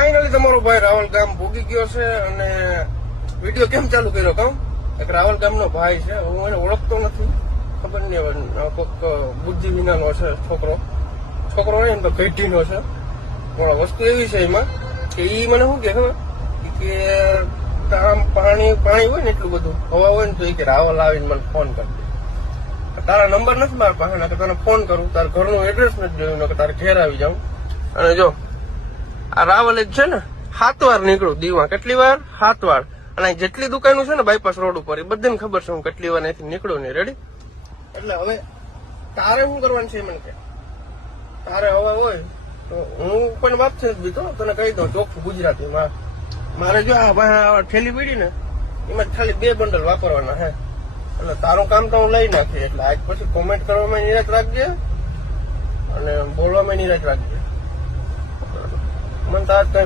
Finally તમારો ભાઈ રાવલ ગામ ભોગી ગયો છે અને વિડીયો કેમ ચાલુ કર્યો કહું? એક રાવલ ગામનો ભાઈ છે, હું એને ઓળખતો નથી, ખબર નહીં કોઈક બુદ્ધિ વિનાનો છે છોકરો નહીં તો ઘેટીનો છે. પણ વસ્તુ એવી છે એમાં કે ઈ મને શું કે ખબર કે આમ પાણી હોય ને એટલું બધું હવા હોય ને તો એ કે રાવલ આવીને મને ફોન કરી દે. તારા નંબર નથી મારા પાસે, કે તને ફોન કરું, તારા ઘરનું એડ્રેસ નથી જોયું કે તારે ઘેર આવી જાઉં. અને જો આ રાવલ જ છે ને 7 વાર નીકળું દીવા, કેટલી વાર? 7 વાર. અને જેટલી દુકાનો છે ને બાયપાસ રોડ ઉપર એ બધાને ખબર છે હું કેટલી વાર અહીંથી નીકળું નહીં. રેડી? એટલે હવે તારે શું કરવાનું છે મને કે તારે હવે હોય તો હું પણ વાત છે બીજો તને કહી દઉં ચોખ્ખું ગુજરાતીમાં. મારે જો આ ઠેલી પડી ને એમાં ખાલી 2 બંડલ વાપરવાના હે. એટલે તારું કામ તો હું લઈ નાખી. એટલે આજ પછી કોમેન્ટ કરવામાં નિરાશ રાખજે અને બોલવામાં નિરાશ રાખજે. મને તો આજ કઈ